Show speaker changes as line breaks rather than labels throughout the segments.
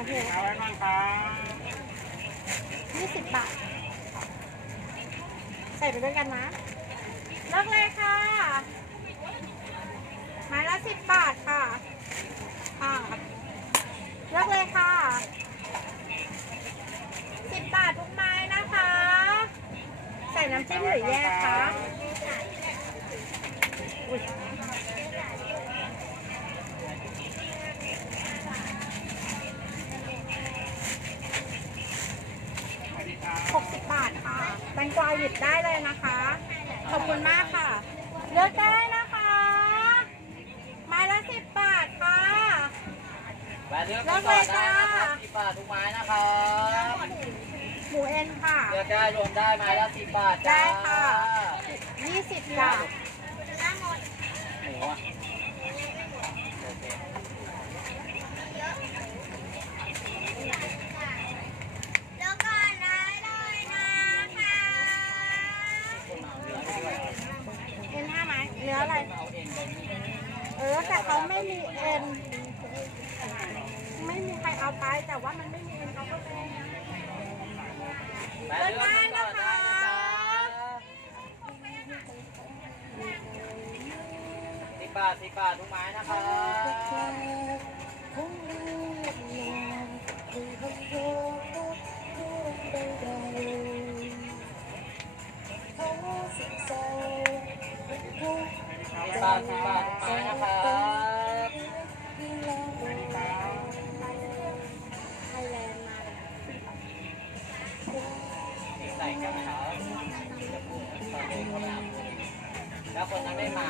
ะพี่เอาไว้ก่อ
นครับ
ยี่สิบบาท ใส่ไปด้วยกันนะเลิกเลยค่ะ ไม้ละสิบบาทค่ะอ่าเลิกเลยค่ะสิบบาททุกไม้นะคะ ใส่น้ำจิ้มหรือแยกคะอุ้ย แตงกวาหยิบได้เลยนะคะ ขอบคุณมากค่ะ เลือกได้นะคะ ไม้ละสิบบาทค่ะ
แหวเลือกได้นะครัสิบบาททุกไม้นะครับ
หมูเอ็นค่ะ
เลือกได้รวมได้ไม้ละสิบบาทจ้า
ได้ค่ะ ยี่สิบ
ค่ะ บา
ทา
ทสิบาทุกไม้นะครับบาทสิบาทุกไม้นะคะใส่กระเป๋าป้าบ แล้วคนนั้นไม่มา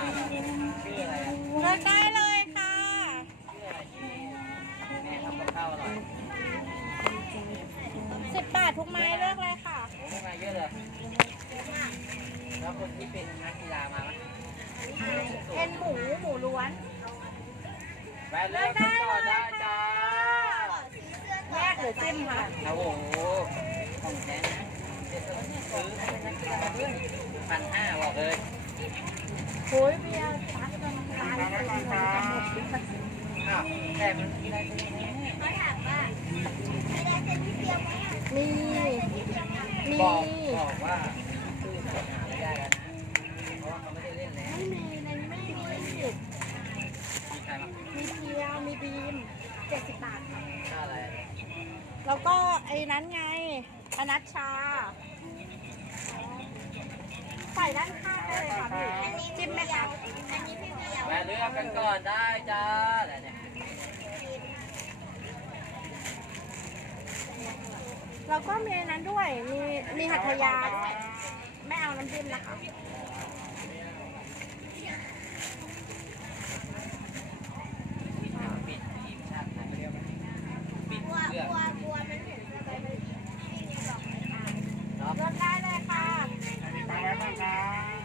ชื่ออะไร
เลิกได้เลยค่ะ
ชื่ออะไร
ที่แม่
ทำกับข้าวอ
ร่อยสิบบาททุกไม้เลือกเลยค่ะ
โอ้ไม่มาเยอะ
เลยแล้วคนที่เป็นนักกีฬา
มา
ไหม
เป็นหมูหมูล้วนแวะเล้
อกก่อนได้
จ้า
แยกหรือจิ้มค่ะ
โอ้โห
แล้วก็ไอ้นั้นไงอนัชชา ใส่ด้านข้างได้เลยค่ะพี่จิ้มไหมคะ
อันนี้พี่เดียว
แวะเลือกกันก่อนได้จ้าอะไรเนี่ย
แล้วก็มีอันนั้นด้วย มีมีหัตถยาด้วยไม่เอาน้ำจิ้มนะคะ
ปิดทีมชาติไทยปิด
บัว
เลือก
บัวบัวมันเห็นสบายเลยพี่นี่บอกไม่ตาย
เนาะ
เลือกได้เลยค่ะ
มีปลาไว้บ้างครับ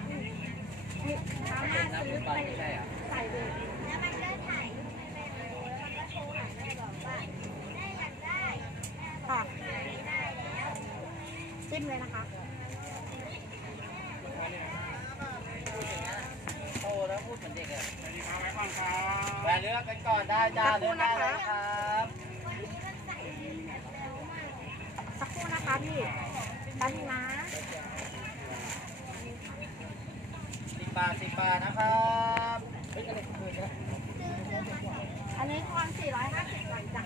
มีสามารถ
น้ำ
ซื้
ฟุ
อ
ตบ
ไป
อลไม่ใช่เหรอ
ใส่เลย
แล้วมันก็ถ่ายรูปให้แม่ดูแล้วมันก็โทรหาแม่บอกว่าแม่อยากได้
ค่ะ
ไม่ได้แล้ว
จิ้มเลยนะคะ
พูดอย่างนั้นอะโตแล้วพูดเหมือนเด็กอะ
มีปลาไว้บ้างครับ
แวะเลือกกันก่อนได้จ้าเลือกได้เลยครับ
วันนี้มันใส่แบบเร็วมาก
สักครู่นะคะพี่แป๊บนึงนะ
สิบบาทสิบบาทนะครับเฮ้ยอะไรเกิดนะ
ซื้อซื้อมา
อันนี้ทอน450บาทจ้ะ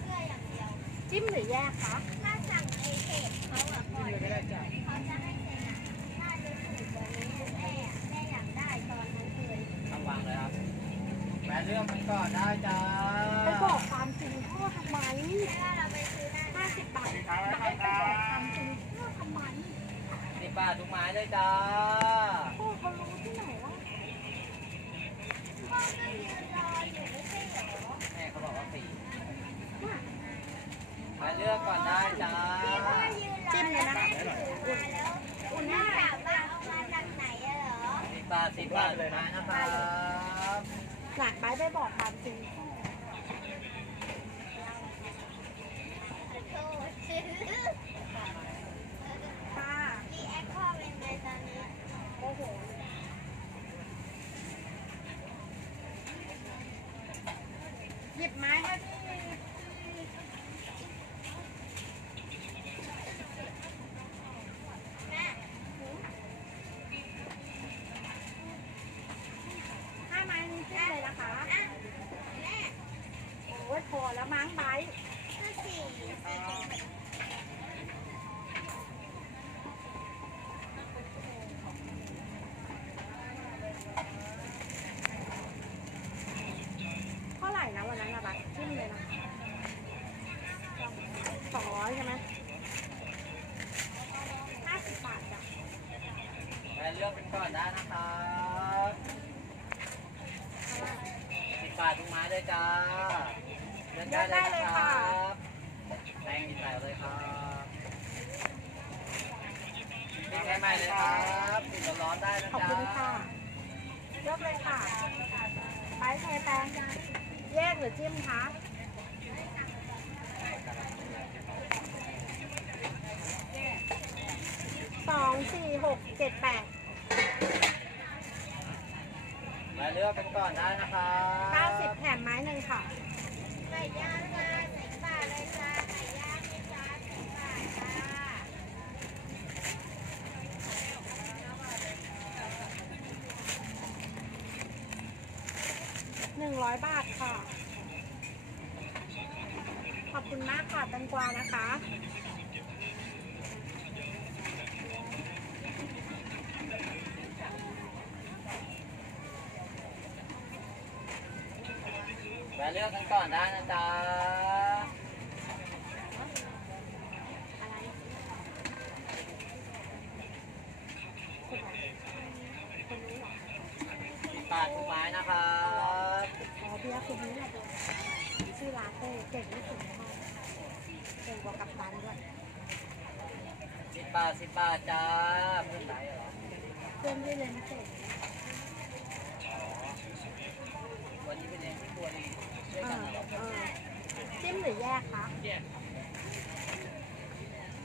เสื้ออย่างเดียว
จิ้มหรือแยกคะ
ถ้าสั่งในเพจเขาอะก่อนเขาจะให้เซ็นอะน่าจะถูกกว่านี้แม่อะแม่อยากได้ตอนนั้นเลย
เอาวางเลยครับแวะเลือกกันก่อนได้จ้า
ไปบอกความจริงพ่อทำไม
ถ้าเราไปซื้อหน้า
50บาทจะให้ไปบอกความจริงพ่อทำไม
สิบบาททุกไม้เลยจ้า
พ่อเขารู้ที่ไหนล่ะ
พ่อก็ยืนรออยู่ไม่ใช่เหรอ
แม่เขาบอกว่าฟรี
น่ะ
แวะเลือ กก่อนได้จ้า
พี่พ่อยืนรอ
จิ้มเลย
แล้ว
นะ
แม่ถือมาแล้ว
อุ่น
แม่
มาก
ถามว่าเอามาจากไหนอะเหรอ
สิบบาทสิบบาททุกไม้นะครับ
หนักไปไปบอกความจริง
ขอโทษซื้อ
ค่ะ
รีแอคพ่อเป็นไงตอนนี้
โอ้โหหยิบไม้ให้พี่
แม่
ห้าไม้นี้จิ้มเลยนะคะ
อะแม่
โอ้ย พอแล้วมั้งไบร์ท
ก็สี่
เท่าไหร่นะวันนั้นนะบัตรจิ้มเลยนะสองร้อยใช่ไหมห้าสิบบาทจ้ะ
แวะเลือกเป็นก่อนได้นะครับสิบบาททุกไม้เลยจ้า เลือกได้เลยนะครับแป้งดีใส่เลยครับปิ้งใหม่ๆเลยครับติดร้อนๆได้นะ
ขอบ
จ๊ะ
คุณค่ะเลือกเลยค่ะไปเทแปงแยกหรือจิ้มคะสองสี่หกเจ็ดแปด
แวะเลือกเป็นก่อนได้นะครับ
เก้าสิบแถมไม้หนึ่งค่ะ
ไก่ย่างค่ะใส่บาทเลยจ้าไก่ย่างเลยจ้าใส่บาทจ้า
หนึ่งร้อยบาทค่ะ ขอบคุณมากค่ะแตงกวานะคะ
แวะ เลือกกันก่อนได้นะจ๊ะสิบบาททุกไม้นะครับ
อ๋อเบียร์คนนี้แหละชื่อลาเต้เก่งที่สุดในห้องเก่งกว่ากัปตันด้วย
สิบบาทสิบบาทจ้าเพื่อนไหนเหรอ
เพื่อนที่เรียนเก่ง
จิ้มหรือแยกคะ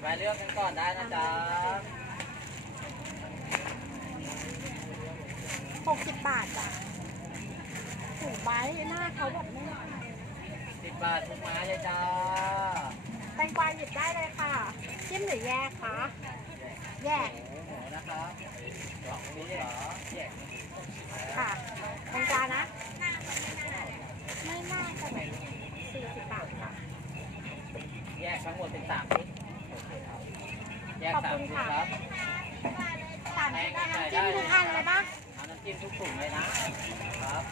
มาเลือกกันก่อนได้นะจ๊ะ
หกสิบบาทจ้ะถูกไม้หน้าเขาแบบนี้
สิบบาทถูกไม้จ้า
แตงกวาหยิบได้เลยค่ะ จิ้มหรือแยกคะ แยก
นะครับดอกนี้เหรอแยก ทั้งหมดเป็นสามชุดโอเคครับแยก
ขอบ
สาม
คุณ
ชุด
ค่ะ
ครับ
สามชิ้นเอาน้ำจิ้มทุกอันเลยปะ
เอาน้ำจิ้มทุกถุงเลยนะครับ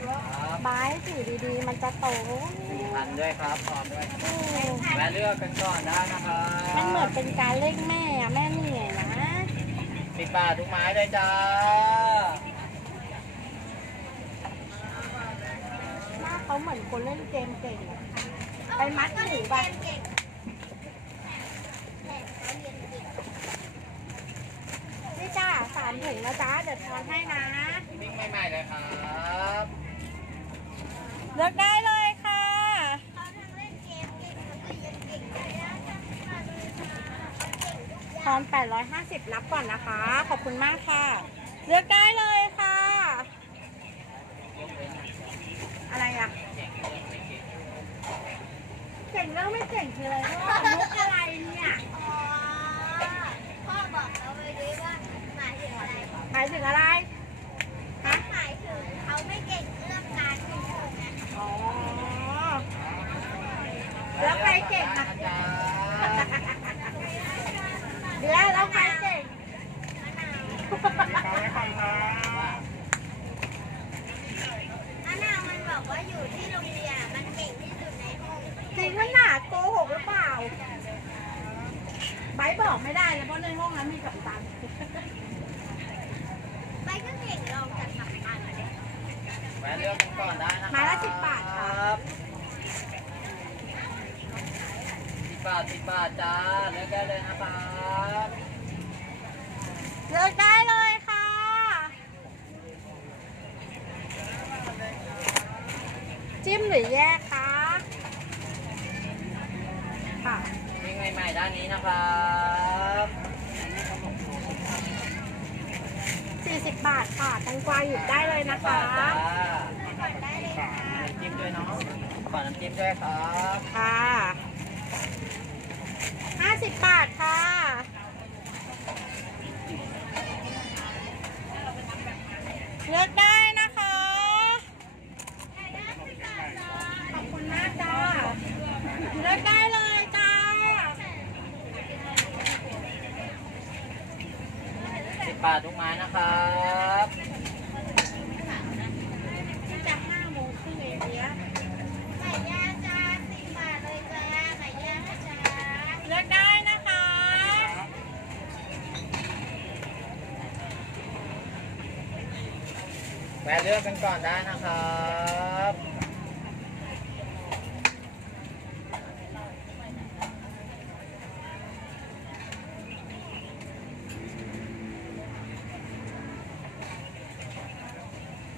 ครับ
บายสีดีๆ มันจะโต
ทันด้วยครับพร้อมด้วย
อืม
แวะเลือกกันก่อนได้นะครับ
มันเหมือนเป็นการเล่นแม่อะแม่เหนื่อยนะ
สิบบาททุกไม้เลยจ้า
หน้าเขาเหมือนคนเล่นเกมเก่งอะ ไปมัดหมูไป
เก่งแม่เขาเรียนเก่ง
นี่จ้าสามถุงนะจ๊ะเดี๋ยวทอนให้นะ
วิ่งใหม่ๆเลยครับ
เลือกได้เลยค่ะ
เขาทั้งเล่นเกมเก่งแล้วก็เรียนเก่งด้วยนะทั้งมาเลยค่ะเก่งทุกอ
ท
ย่าง
อน850 รับก่อนนะคะ ขอบคุณมากค่ะ เลือกได้เลยค่ะ อะไรอะ เก่งเรื่องไม่เก่งคืออะไรพ่อมุกอะไรเนี่ย
อ๋อพ่อบอกเราไปด้วยว่าหมายถึงอะไร
หมายถึงอะไร ฮะ
หมายถึงเขาไม่เก่งเรื่องการเรียนนะ
อ๋อ แล้วใครเก่งอะ
จ้า
เดี๋ยวแล้วใครเก่ง
ขาไว้ก่อนครับ
อันน่ะมันบอกว่าอยู่ที่โรงเรียนอะมันเก่งที่สุดในห้อง
จริงขนาดโกหกหรือเปล่าไบร์ทบอกไม่ได้เลยเพราะในห้องนั้นมีกับตัน
ไปก็เก่งลองจัดทำอันเลย
แวะเลือกกันก่อนได้นะค
ไม้
รับ
ละ10บาทค่ะ
สิบบาทสิบบาทจ้าเลือกได้เลยนะครับ
เลือกได้เลยค่ะ จิ้มหรือแยกคะค่ะ
วิ่งใหม่ๆด้านนี้นะครับ
40บบาทค่ะแตงกวาหยิบได้เลยนะคะ
บาทจ้าน้ำจิ้มด้วยเนาะขอน้ำจิ้มด้วยครับ
ค่ะ 50บาทค่ะ เลือกได้นะคะขอบคุณมากจ้าเลือกได้เลยจ้า
สิบบาททุกไม้นะครับ
จะ5โมงครึ่งเองเนี้ย
ไก่ย่างจ้าสิบบาทเลยจ้าไก่ย่างนะจ้า
เลือกได้นะคะ
แวะเลือกกันก่อนได้นะครับ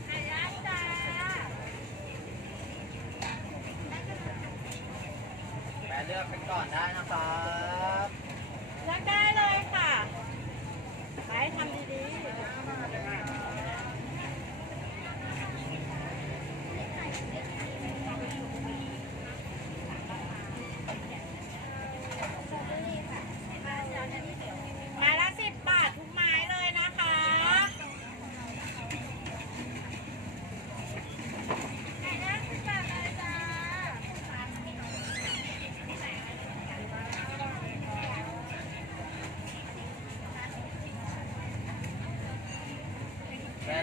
ไก่ย่างจ้า
แวะเลือกกันก่อนได้นะครับ
เลือกได้เลยค่ะ ไปทำดีๆไม้ละสิบบาททุกไม้เลยนะคะ
ไก่ย่างสิบบาทเลยจ้า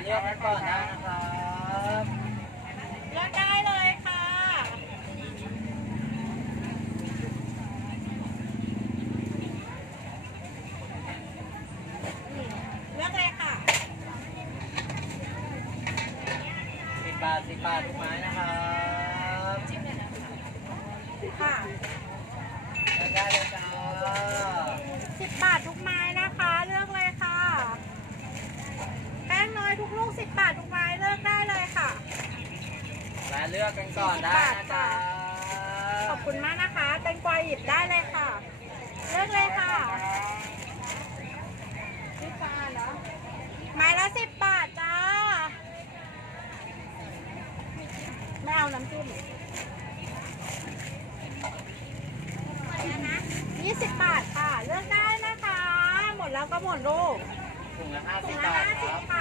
แวะเลือกกันก่อนได้นะ
อกกั
นก่
อนได้
นะคะ
ขอบคุณมากนะคะแตงกวาหยิบได้เลยค่ะ เลือกเลยค่ะสิบาทเหรอไม้ละสิบบาทจ้า ไม่เอาน้ำจิ้มยี่สิบบาทค่ะ เลือกได้นะคะ หมดแล้วก็หมดลูก
ถุงละห้าสิบบาทครับ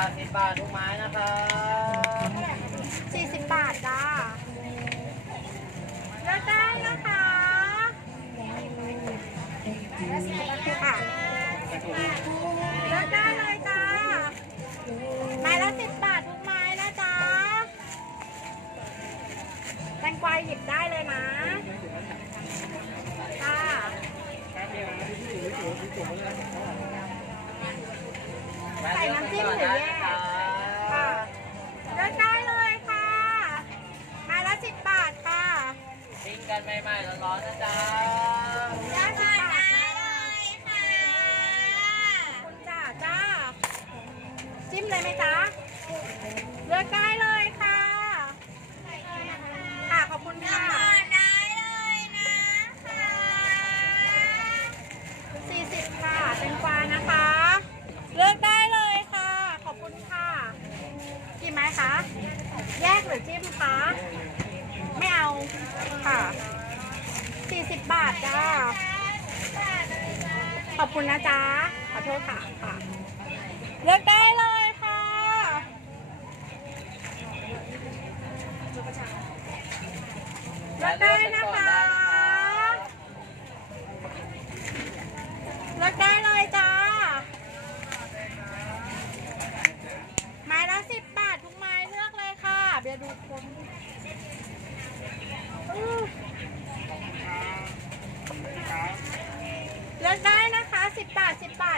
า
ท
สิบบาททุกไม้นะคะ
สี่สิ
บบาท
จ้าเล้อกได้นะคะค่ะเลือกได้เลยจ้าไม้ละสิบบาททุกไม้นะจ้าแตงกวาหยิบได้เลยนะค่ะ ใส่น้ำจิ้มหรือแยกค่ะเลือได้เลยค่ะ มาละสิบบาทค่ะ
ปิ้งกันใหม่ๆร้อนๆนะจ๊ะ
ได้เลยค่ะคุณจ๋าจ้าจิ้มเลยไหมจ๊ะเลือกได้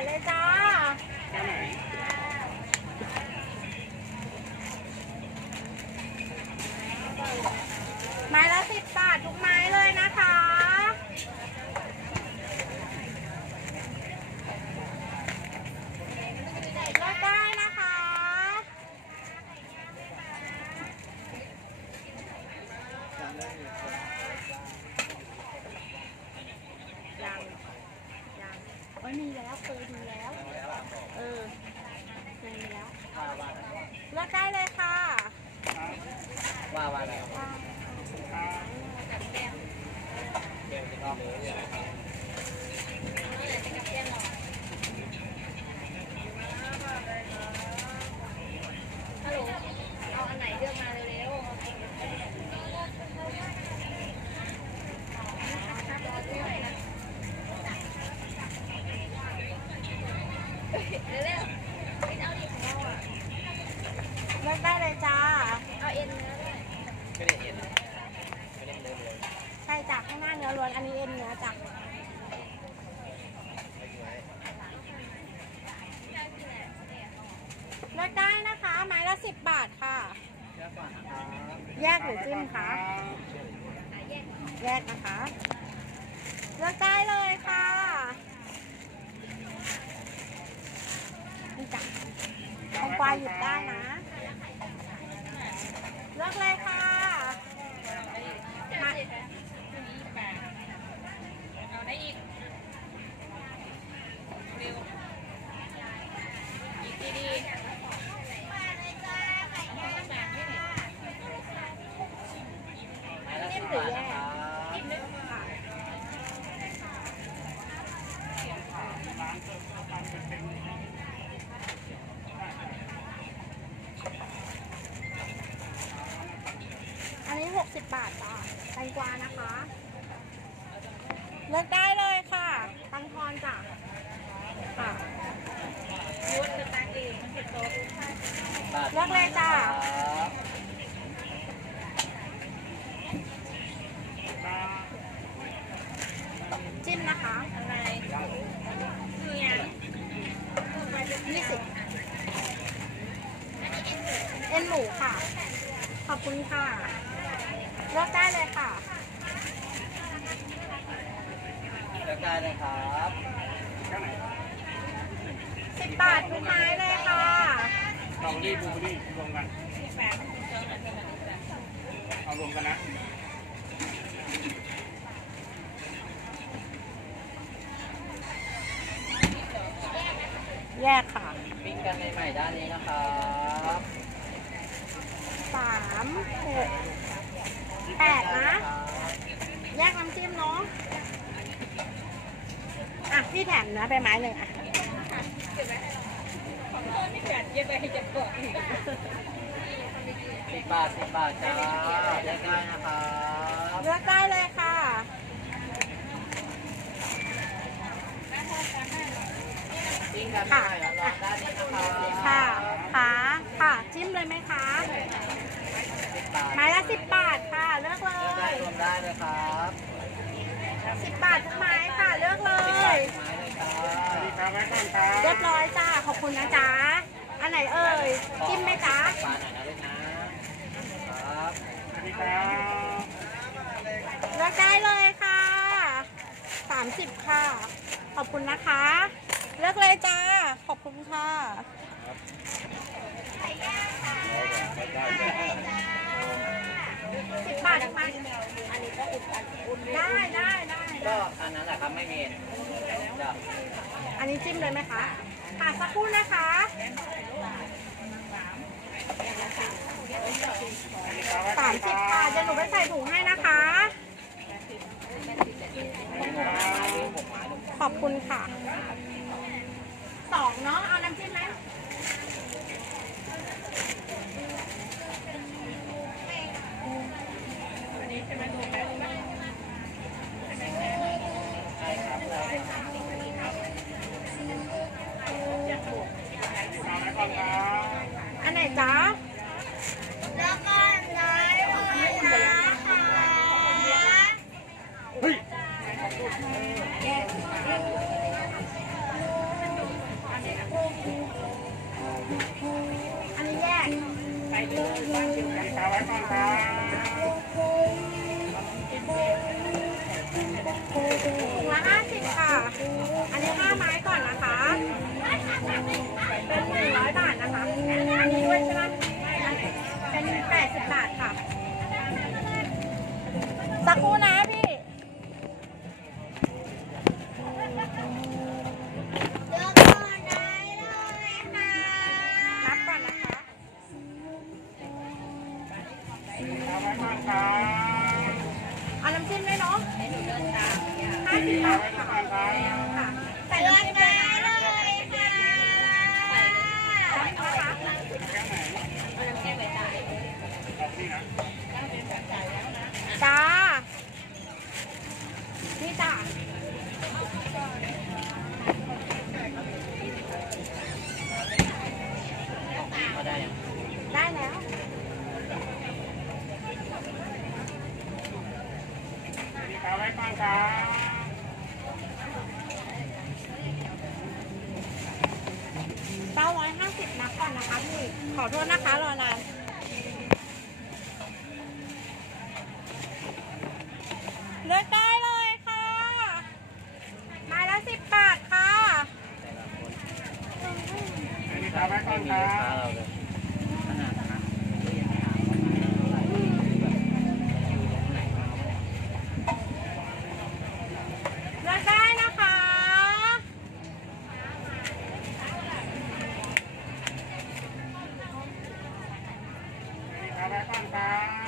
เลยจ้า ยี่สิบเอ็น
ห
มูค่ะ
ขอ
บคุณค่ะเลือกได้เลยค่ะ
เลือกได้เลยครับ
สิบบาททุกไม้เลยค่ะ
สตรอเบอรี่บลูเบอรี่รวมกันเอารวมกันนะ
ยกค่ะ
ปิ้งกันใหม่ๆด้านนี้นะครับ
สามหกแปดนะ แยกน้ำจิ้มเนาะอะพี่แถมนะไปไม้หนึ่งอะ
สิบบาทสิบบาทจ้าเลือกได้นะครับ
เลือกได้เลย ค่ะ
ค่ะ
ค่ะค่ะจิ้มเลยไหมคะไม้ละสิบบาทค่ะเลือกเลย
รวมได้เลยครับ
สิบบาททุกไม้ค่ะเลือกเลย
เลยครับ
สวัสดีครับไว้ก่อนครับ
เรียบร้อยจ้าขอบคุณนะจ๊ะอันไหนเอ่ยจิ้มไหมจ๊ะ
ปลาหนนะลูกนะครับ
สวัสดีครับ
เลือกได้เลยค่ะสามสิบค่ะ ขอบคุณนะคะ เลือกเลยจ้า ขอบคุณค่ะ สิบบาทนะคะอันนี้ก็อุ่นได้ได้ได้
ก็อันนั้นแหละครับไม่มีจ้ะ
อันนี้จิ้มเลยไหมคะค่ะสักครู่นะคะ สามสิบค่ะเดี๋ยวหนูไปใส่ถุงให้นะคะ ขอบคุณค่ะ สองเนาะ เอาน้ำจิ้มไหม
เอา
แล้วนะคะ
นี่จ้ะ
ก็ได้
ยั
ง
ได้แล้ว
สวัสดีครับไว้ก่อนครับ
เก้าร้อยห้าสิบนับก่อนนะคะพี่ ขอโทษนะคะรอนาน เลือกได้เลยค่ะ ไมาละสิบบาทค่ะ
สวัสดีครับไว้ก่อนค
มี
รั
ลูกค้า
บ
เราเลยขนาดนั้น
เลือกได้นะคะ
สวั